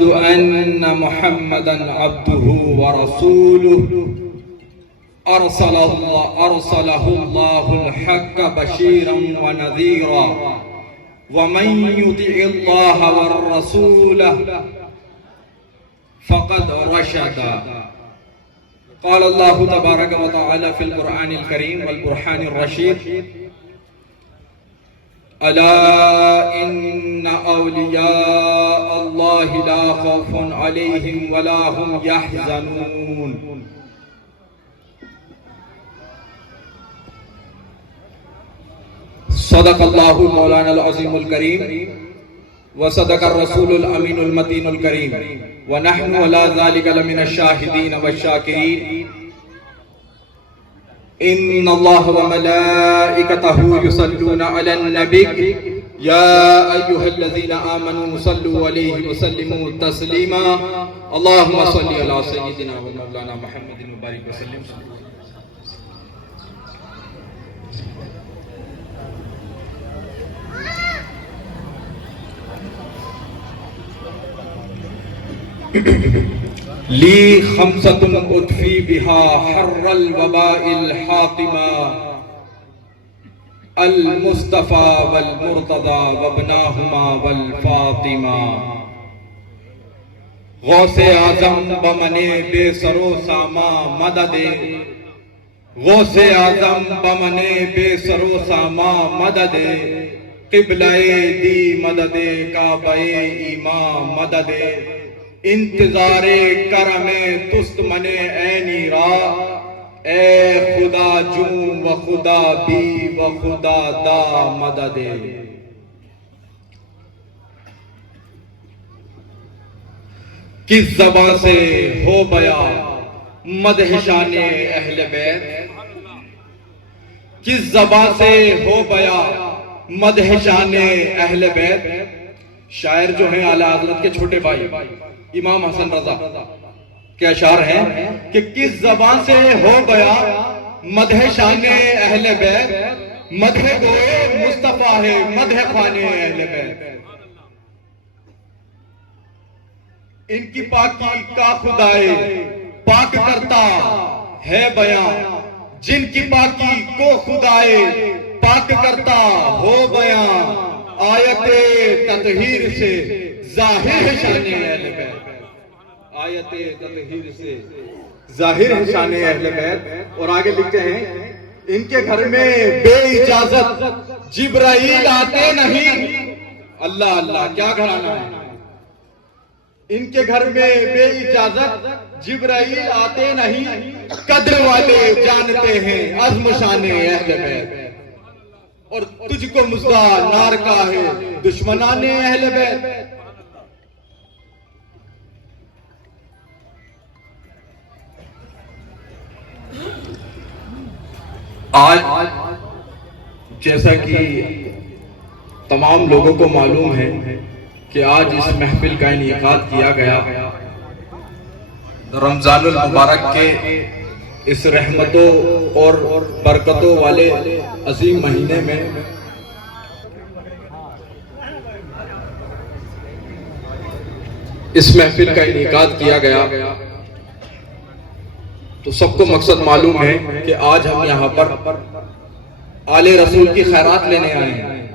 وأشهد أن محمدا عبده ورسوله أرسله الله الحق بشيرا ونذيرا ومن يطع الله والرسول فقد رشد. قال الله تبارك وتعالى في القرآن الكريم والبرهان الرشيد: ألا إن أولياء الله لا خوف عليهم ولا هم يحزنون. صدق الله مولانا العظيم الكريم وصدق الرسول الأمين المتين الكريم ونحن على ذلك لمن الشاهدين والشاكرين. إن الله وملائكته يصلون على النبي يا أيها الذين آمنوا صلوا عليه وسلموا تسليما. اللهم صل على سيدنا ومولانا محمد وبارك وسلم. لی خمسۃ اطفی بہا حر الوباء الحاطمہ المصطفیٰ والمرتضیٰ وابناہما والفاطمہ. غوث اعظم بمنے بے سرو ساما مدد، غوث اعظم بمنے بے سرو ساما مدد، قبلہ دی مدد کعبہ ایمان مدد، انتظار کرم تست من عینی را، اے خدا جوں و خدا بھی و خدا دا مدد. کس زبان سے ہو بیان مدح شان اہل بیت، کس زبان سے ہو بیان مدح شان اہل بیت. شاعر جو ہیں اعلیٰ حضرت کے چھوٹے بھائی امام حسن رضا کے اشعار ہیں کہ کس زبان سے ہو گیا مدح شان اہل بیت، مدح گوئے مصطفیٰ ہے مدح خوان اہل بیت. ان کی پاکی کا خدائے پاک کرتا ہے بیان، جن کی پاکی کو خدائے پاک کرتا ہو بیان. آیت تطہیر سے ظاہر ہے شان اہل بیت، آیت تطہیر سے ظاہر ہے شان اہل بیت. اور آگے لکھتے ہیں ان کے گھر میں بے اجازت جبرائیل آتے نہیں. اللہ اللہ کیا گھرانہ ہے. ان کے گھر میں بے اجازت جبرائیل آتے نہیں، قدر والے جانتے ہیں عظم شان اہل بیت. اور تجھ کو مزدہ نار کا ہے دشمنان اہل بیت. آج جیسا کہ تمام لوگوں کو معلوم ہے کہ آج اس محفل کا انعقاد کیا گیا رمضان المبارک کے اس رحمتوں اور برکتوں والے عظیم مہینے میں. اس محفل کا انعقاد کیا گیا تو سب کو مقصد معلوم ہے کہ آج ہم یہاں پر آل رسول کی خیرات لینے آئے ہیں.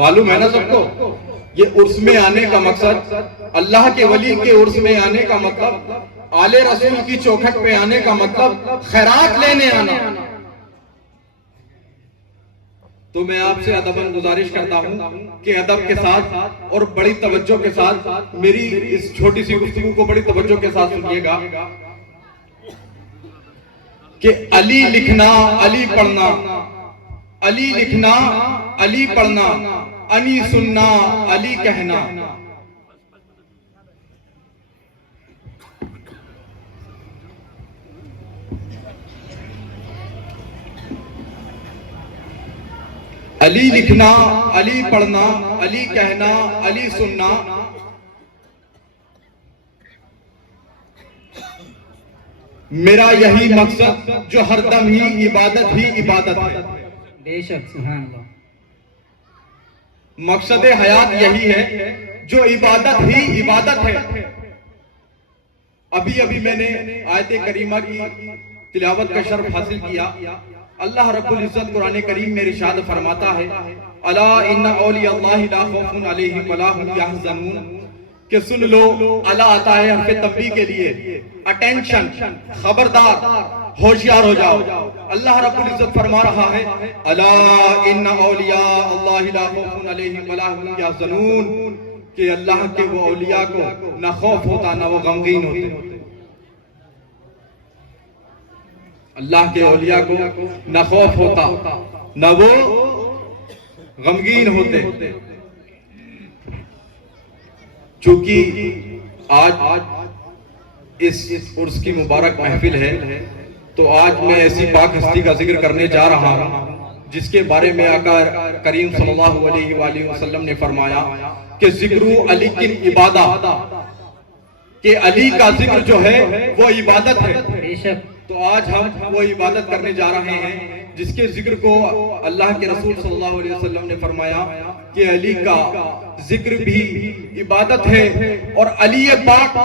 معلوم ہے نا سب کو یہ عرس میں آنے کا مقصد، اللہ کے ولی کے عرس میں آنے کا مطلب، آل رسول کی چوکھٹ پہ آنے کا مطلب خیرات لینے آنا. تو میں آپ سے ادباً گزارش کرتا ہوں کہ ادب کے ساتھ اور بڑی توجہ کے ساتھ میری اس چھوٹی سی گفتگو کو بڑی توجہ کے ساتھ سنیے گا کہ علی لکھنا علی پڑھنا، علی لکھنا علی پڑھنا، انی سننا علی کہنا. علی لکھنا علی پڑھنا، علی کہنا علی سننا. میرا یہی مقصد جو ہر دم ہی عبادت ہے. بے شک سبحان اللہ. مقصد حیات یہی ہے جو عبادت ہی عبادت ہے. ابھی میں نے آیت کریمہ کی تلاوت کا شرف حاصل کیا. اللہ رب العزت قرآن کریم میں ارشاد فرماتا ہے الا ان اولیاء اللہ لا خوف علیہم ولا هم یحزنون کہ سن لو. الا آتا ہے حرف تنبیہ کے لیے, اٹینشن, خبردار, ہوشیار ہو جاؤ. اللہ رب العزت فرما رہا ہے الا ان اولیاء اللہ لا خوف علیہم ولا هم یحزنون کہ اللہ کے وہ اولیاء کو نہ خوف ہوتا نہ وہ غمگین ہوتے. اللہ کے اولیاء کو نہ خوف ہوتا نہ وہ غمگین ہوتے. چونکہ آج اس عرس کی مبارک محفل ہے تو آج میں ایسی پاک ہستی کا ذکر کرنے جا رہا ہوں جس کے بارے میں آقا کریم صلی اللہ علیہ وآلہ وسلم نے فرمایا کہ ذکر علی کی عبادت, کہ علی کا ذکر جو ہے وہ عبادت ہے. تو آج ہم وہ عبادت کرنے جا رہے ہیں جس کے ذکر کو اللہ کے رسول صلی اللہ علیہ وسلم نے فرمایا کہ علی کا ذکر بھی عبادت ہے. اور علی پاک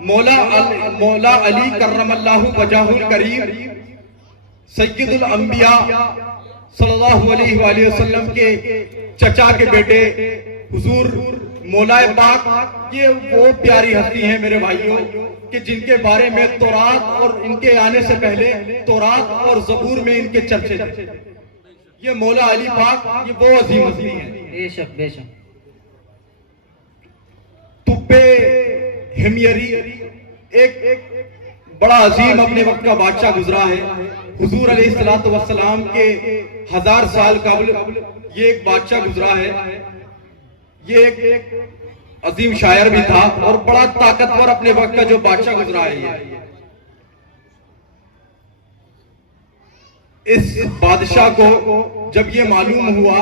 مولا علی کرم اللہ وجہہ الکریم سید الانبیاء صلی اللہ علیہ وآلہ وسلم کے چچا کے بیٹے حضور مولا پاک, یہ وہ پیاری ہستی ہیں میرے بھائیوں کہ جن کے بارے میں تورات اور ان کے آنے سے پہلے تورات اور زبور میں ان کے چرچے تھے. یہ مولا علی پاک یہ وہ عظیم ہستی ہیں. بے شک بے شک. تبے ہمیری ایک بڑا عظیم اپنے وقت کا بادشاہ گزرا ہے. حضور علیہ السلام کے 1000 سال قبل یہ ایک بادشاہ گزرا ہے. یہ ایک عظیم شاعر بھی تھا اور بڑا طاقتور اپنے وقت کا جو بادشاہ گزرا ہے. اس بادشاہ کو جب یہ معلوم ہوا,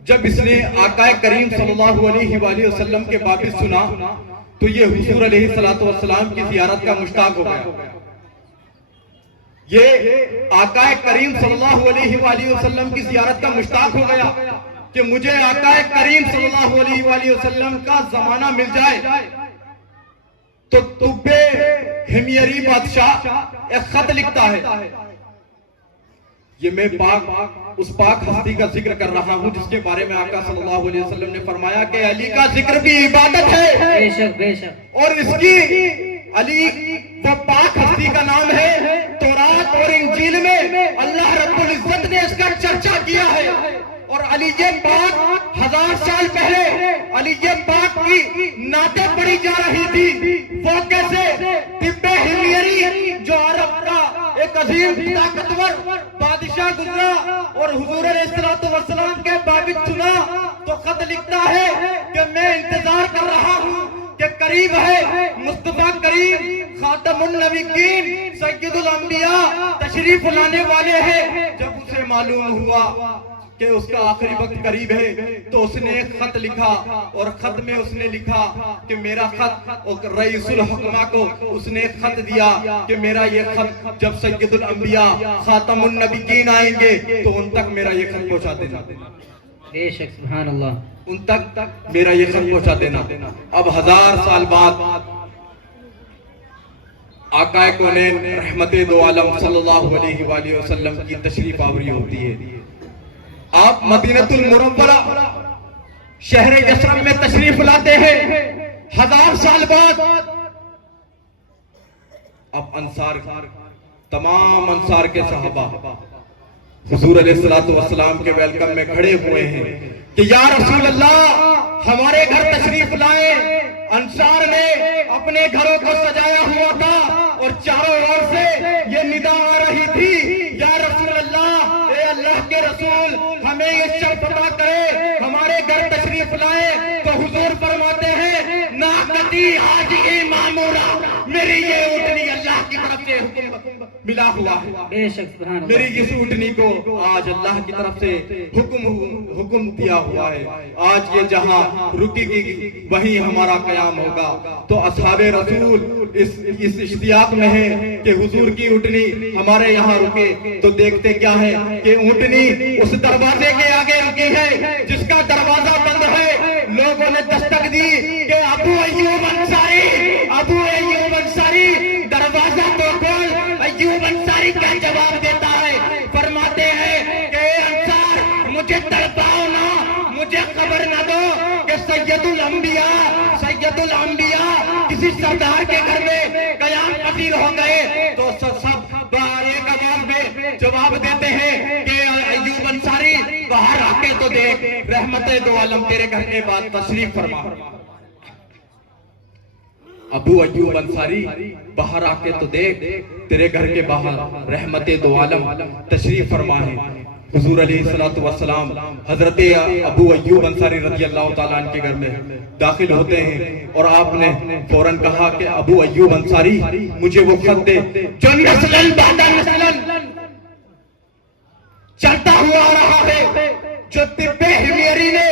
جب اس نے آقا کریم صلی اللہ علیہ وآلہ وسلم کے باب سنا تو یہ حضور علیہ السلام کی زیارت کا مشتاق ہو گیا. یہ آقا کریم صلی اللہ علیہ وآلہ وسلم کی زیارت کا مشتاق ہو گیا کہ مجھے آقا کریم صلی اللہ علیہ وآلہ وسلم کا زمانہ مل جائے. تو تبے ہمیری بادشاہ ایک خط لکھتا ہے. یہ میں اس پاک ہستی کا ذکر کر رہا ہوں جس کے بارے میں آقا صلی اللہ علیہ وسلم نے فرمایا کہ علی کا ذکر بھی عبادت ہے. بے شک بے شک. اور اس کی علی وہ پاک ہستی کا نام ہے. تورات اور انجیل میں اللہ رب العزت نے اس کا چرچا کیا ہے. اور علی پاک 1000 سال پہلے علی پاک کی نعتیں پڑھی جا رہی تھی. وہ کیسے؟ طب ہمیری جو عرب کا ایک عظیم طاقتور بادشاہ گزرا اور حضور علیہ السلام کے باب سنا تو خط لکھتا ہے کہ میں انتظار کر رہا ہوں کہ قریب ہے مصطفیٰ کریم خاتم النبیین سید الانبیاء تشریف لانے والے ہیں. جب اسے معلوم ہوا کہ اس کا آخری وقت قریب ہے تو اس نے ایک خط لکھا اور خط میں اس نے لکھا کہ میرا خط, اور رئیس الحکمہ کو اس نے ایک خط دیا کہ میرا یہ خط جب سید الانبیاء خاتم النبیین آئیں گے تو ان تک میرا یہ خط پہنچا دینا. بے شک سبحان اللہ. ان تک میرا یہ خط پہنچا دینا. اب 1000 سال بعد آقا کونین رحمت دو عالم صلی اللہ علیہ وآلہ وسلم کی تشریف آوری ہوتی ہے. آپ مدینہ المنورہ شہر یثرب میں تشریف لاتے ہیں 1000 سال بعد. اب انصار, تمام انصار کے صحابہ حضور علیہ السلام کے ویلکم میں کھڑے ہوئے ہیں کہ یا رسول اللہ ہمارے گھر تشریف لائیں. انصار نے اپنے گھروں کو سجایا ہوا تھا اور چاروں اور سے یہ ندا آ رہی تھی یا رسول اللہ, اے اللہ کے رسول ہمیں یہ شرط عطا کرے ہمارے گھر تشریف لائے. تو حضور فرماتے ہیں ناقتی حاجی معمورہ, میری یہ اونٹنی اللہ کی طرف سے حکم ملا ہوا ہے. بے شک سبحان اللہ. میری اس اونٹنی کو آج اللہ کی طرف سے حکم دیا ہوا ہے. آج یہ جہاں رکی گی وہیں ہمارا قیام ہوگا. تو اصحاب رسول اس اشتیاق میں ہے کہ حضور کی اونٹنی ہمارے یہاں رکے. تو دیکھتے کیا ہے کہ اونٹنی اس دروازے کے آگے رکی ہے جس کا دروازہ بند ہے. لوگوں نے دستک دی کہ ابو ایوب انصاری الانبیاء سید الانبیاء کسی سردار کے گھر میں قیام پذیر ہو گئے تو سب ایک آواز میں جواب دیتے ہیں کہ ایوب انصاری باہر آ کے تو دیکھ، رحمت دو عالم تیرے گھر کے بعد تشریف فرما۔ ابو ایوب انصاری باہر آ کے تو دیکھ، تیرے گھر کے باہر رحمت دو عالم تشریف فرما ہے۔ حضور علیہ السلام حضرت ابو ایوب انصاری رضی اللہ تعالیٰ عنہ کے گھر میں داخل ہوتے ہیں اور آپ نے فوراً کہا کہ ابو ایوب انصاری مجھے وہ خط دے جو نسلاً بعد نسلاً چلتا ہوا آ رہا ہے، جو طب حمیری نے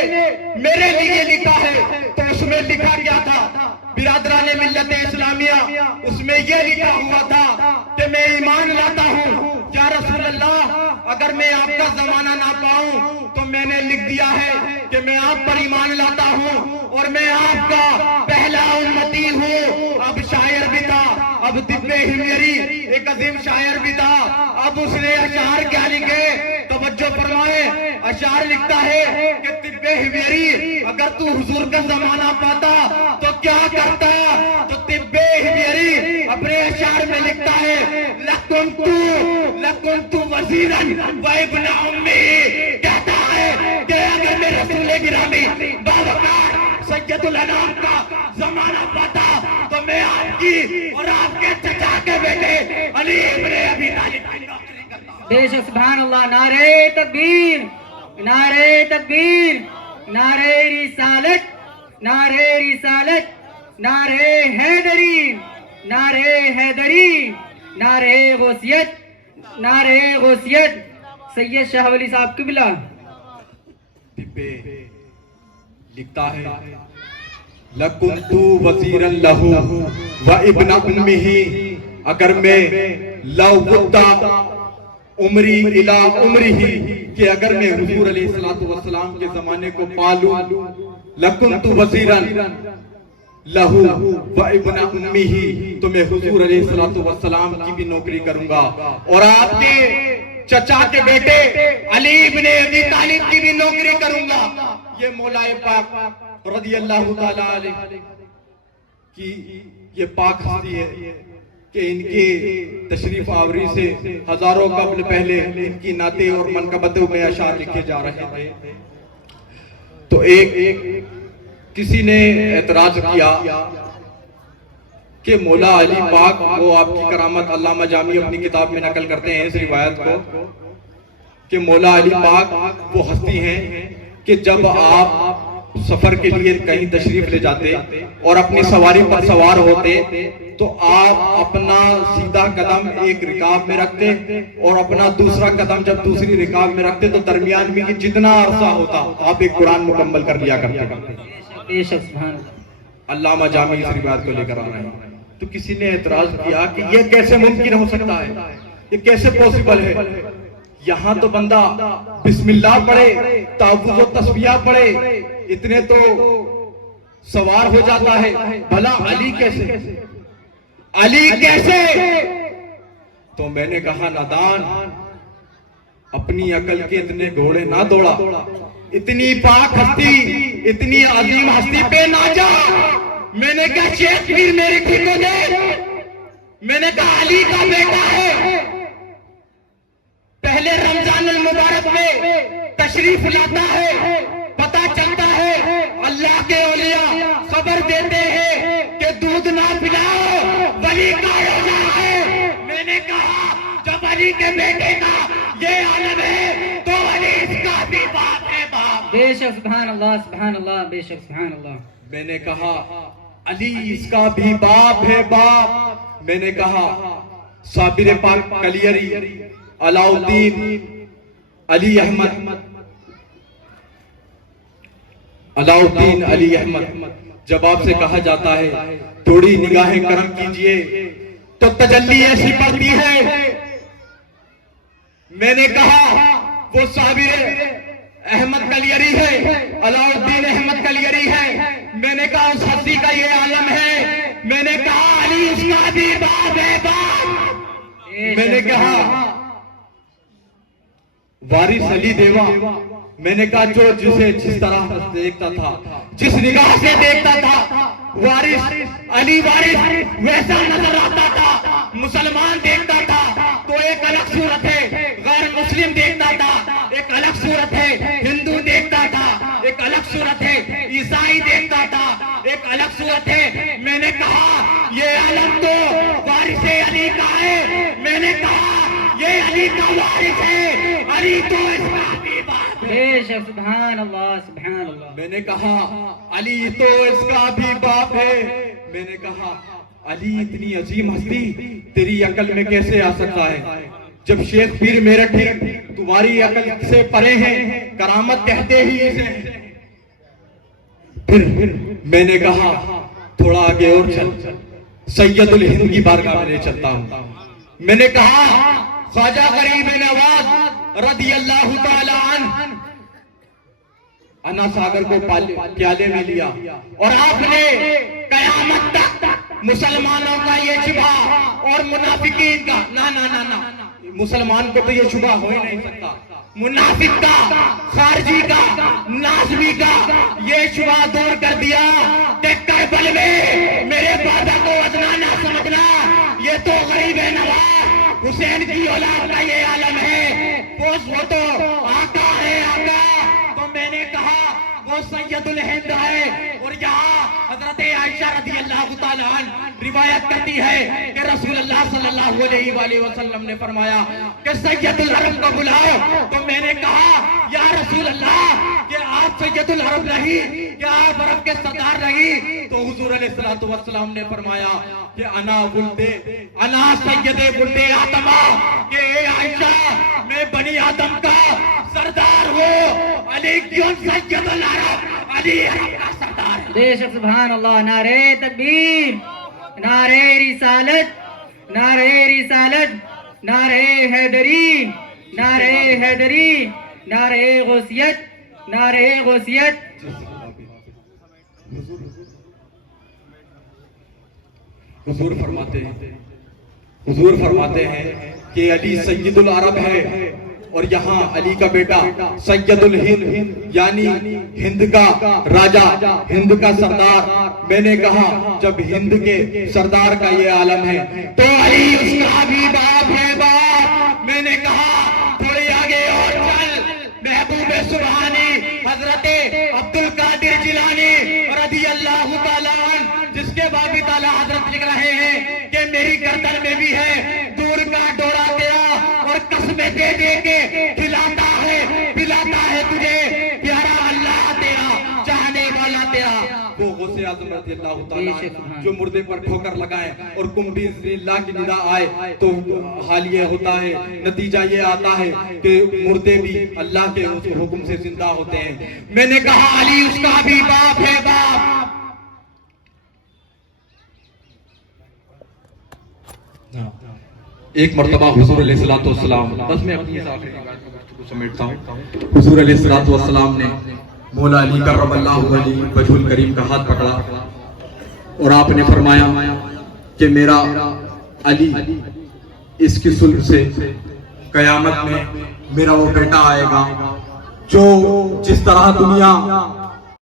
میرے لیے لکھا ہے۔ تو اس میں لکھا کیا تھا برادران ملت اسلامیہ؟ اس میں یہ لکھا ہوا تھا کہ میں ایمان لاتا ہوں یا رسول اللہ، اگر میں آپ کا زمانہ نہ پاؤں تو میں نے لکھ دیا ہے کہ میں آپ پر ایمان لاتا ہوں اور میں آپ کا پہلا امتی ہوں۔ اب شاعر بھی تھا، اب طب حمیری ایک عظیم شاعر بھی تھا، اب اس نے اشعار کیا لکھے؟ توجہ فرمائے، اشعار لکھتا ہے کہ طب حمیری اگر تو حضور کا زمانہ پاتا تو کیا کرتا؟ تو طب حمیری اپنے اشعار میں لکھتا ہے لَكُنْتُ وَزِيرًا وَابْنَ أُمِّهِ، کہتا ہے کہ اگر میں رسول گرامی باوقار سید الانام کا زمانہ پاتا تو میں آپ کی اور آپ کے چچا کے بیٹے علی ابن ابی طالب کی نوکری کرتا۔ بے شک سبحان اللہ، نعرہ تکبیر، نعرہ تکبیر، نعرہ رسالت، نعرہ رسالت، نعرہ حیدری، نعرہ حیدری، نعرہ غوثیت، نعرہ غوثیت، سید شاہ ولی صاحب قبلہ۔ لکھتا ہے لَكُنْتُ وَزِيرًا لَهُ وَابْنَ أُمِّهِ، اگر میں لَوْ بُدَّ عمری الى عمرہ، کہ اگر میں حضور علیہ السلام کے زمانے کو پالوں، لَكُنْتُ وَزِيرًا لَهُ وَابْنَ أُمِّهِ، تو میں حضور علیہ السلام کی بھی نوکری کروں گا اور آپ کے چچا کے بیٹے علی ابن ابی طالب کی بھی نوکری کروں گا۔ یہ مولا پاک رضی اللہ تعالیٰ عنہ کی یہ پاک ہستی ہے کہ ان کے تشریف آوری سے ہزاروں قبل پہلے ان کی نعتیں اور منقبتوں میں اشعار لکھے جا رہے تھے۔ تو ایک کسی نے اعتراض کیا کہ مولا علی پاک، وہ آپ کی کرامت علامہ جامی اپنی کتاب میں نقل کرتے ہیں اس روایت کو کہ مولا علی پاک وہ ہستی ہیں کہ جب آپ سفر کے لیے کہیں تشریف لے جاتے اور اپنی سواری پر سوار ہوتے تو آپ اپنا سیدھا قدم ایک رکاب میں رکھتے اور اپنا دوسرا قدم جب دوسری رکاب میں رکھتے تو درمیان میں جتنا عرصہ ہوتا آپ ایک قرآن مکمل کر لیا کرتے۔ بے شک سبحان اللہ، علامہ جامی اس روایت کو لے کر آ رہے ہیں۔ تو کسی نے اعتراض کیا کہ یہ کیسے ممکن ہو سکتا ہے، یہ کیسے پوسیبل ہے؟ یہاں تو بندہ بسم اللہ پڑھے، تعوذ و تسبیح پڑھے، اتنے تو سوار ہو جاتا ہے، بھلا علی کیسے؟ علی کیسے؟ تو میں نے کہا نادان، اپنی عقل کے اتنے گھوڑے نہ دوڑا، اتنی پاک ہستی، اتنی عظیم ہستی پہ نہ جا۔ میں نے کہا شیخ پیر میری تھی کو دے، میں نے کہا علی کا بیٹا ہے، پہلے رمضان المبارک میں تشریف لاتا ہے، پتا چلتا ہے اللہ کے اولیاء خبر دیتے ہیں کہ دودھ نہ پلاؤ ولی کا روزہ ہے۔ میں نے کہا جب علی کے بیٹے کا یہ عالم ہے تو علی اس کا بھی باپ ہے، باپ۔ بے شک سبحان اللہ، سبحان اللہ، بے شک سبحان اللہ۔ میں نے کہا علی اس کا بھی باپ ہے، باپ۔ میں نے کہا صابر پاک کلیری، علاء الدین علی احمد، علاء الدین علی احمد، جب آپ سے کہا جاتا ہے تھوڑی نگاہ کرم کیجئے تو تجلی ایسی پڑتی ہے۔ میں نے کہا وہ صابر احمد کلیری ہے، علاء الدین احمد کلیری ہے۔ میں نے کہا اس ہستی کا یہ عالم ہے۔ میں نے کہا علی اس کا بھی باپ ہے، باپ۔ میں نے کہا وارث علی دیوا میں نے کہا جو جسے جس طرح دیکھتا تھا، جس نگاہ سے دیکھتا تھا وارث علی وارث ویسا نظر آتا تھا۔ مسلمان دیکھتا تھا تو ایک الگ صورت ہے، غیر مسلم دیکھتا تھا ایک الگ صورت ہے، ہندو دیکھتا تھا ایک الگ صورت ہے، عیسائی دیکھتا تھا ایک الگ صورت ہے۔ میں نے کہا یہ عالم تو وارث علی کا ہے، میں نے کہا یہ علی کا وارث ہے، علی تو اس کا بھی باپ ہے۔ بے شک سبحان اللہ سبحان اللہ۔ میں نے کہا علی تو اس کا بھی باپ ہے۔ میں نے کہا علی اتنی عظیم ہستی تیری عقل میں کیسے آ سکتا ہے؟ جب شیخ پیر میرٹھی تمہاری عقل سے پرے ہیں، کرامت کہتے ہی اسے۔ پھر میں نے کہا تھوڑا آگے اور چل، سید الہند کی بارگاہ میں لے چلتا ہوں۔ میں نے کہا خواجہ غریب نواز رضی اللہ تعالی عنہ انا ساگر کو پیالے میں لیا اور آپ نے قیامت تک مسلمانوں کا یہ شبہ اور منافقین کا نہ مسلمان کو تو یہ شبہ ہو ہی نہیں سکتا، منافق کا، خارجی کا، نازوی کا یہ شبہ دور کر دیا کہ کربل میں میرے بابا کو ادنا نہ سمجھنا، یہ تو غریب نواز حسین کی اولاد کا یہ عالم ہے، وہ تو آقا ہے آقا۔ تو میں نے کہا وہ سید الہند ہے، اور یہاں حضرت عائشہ رضی اللہ تعالی عنہ روایت کرتی ہے کہ رسول اللہ صلی اللہ علیہ وآلہ وسلم نے فرمایا کہ سید العرب کو بلاؤ۔ تو میں نے کہا یا رسول اللہ کہ آپ سید العرب نہیں، کہ آپ عرب کے سردار نہیں؟ تو حضور علیہ الصلوۃ والسلام نے فرمایا کہ انا سید ولد آدم، کہ اے عائشہ میں بنی آدم کا سردار ہوں، علی کیوں سید العرب، علی عرب کا سردار ہے۔ بے شک سبحان اللہ۔ نعرہ تکبیر، نعرہ رسالت، نعرہ رسالت، نعرہ حیدری، نعرہ حیدری، نعرہ غوثیت، نعرہ غوثیت۔ حضور فرماتے ہیں کہ علی سید العرب ہے، اور یہاں علی کا بیٹا سید الہند یعنی ہند کا راجہ، ہند کا سردار۔ میں نے کہا جب ہند کے سردار کا یہ عالم ہے تو علی اس کا بھی باپ ہے باپ۔ میں نے کہا تھوڑی آگے اور چل، محبوب سبحانی حضرت عبد القادر جیلانی رضی اللہ تعالیٰ عنہ، جس کے باب تعالیٰ حضرت لکھ رہے ہیں کہ میری گردن میں بھی ہے دور کا ڈورا تیرا، اور قسمیں دے دے کے کھلاتا ہے تجھے پیارا اللہ تیرا، چاہنے والا تیرا۔ وہ غوث اعظم رضی اللہ تعالیٰ عنہ جو مردے پر ٹھوکر لگائے اور کم باذن اللہ کی ندا آئے تو حال یہ ہوتا ہے، نتیجہ یہ آتا ہے کہ مردے بھی اللہ کے حکم سے زندہ ہوتے ہیں۔ میں نے کہا علی اس کا بھی باپ ہے باپ۔ ایک مرتبہ حضور علیہ الصلوۃ والسلام، بس میں اپنی آخری بات کو سمیٹتا ہوں، حضور علیہ الصلوۃ والسلام نے مولا علی کرم اللہ وجہہ وجہ الکریم کا ہاتھ پکڑا اور آپ نے فرمایا کہ میرا علی اس کی صلب سے قیامت میں میرا وہ بیٹا آئے گا جو جس طرح دنیا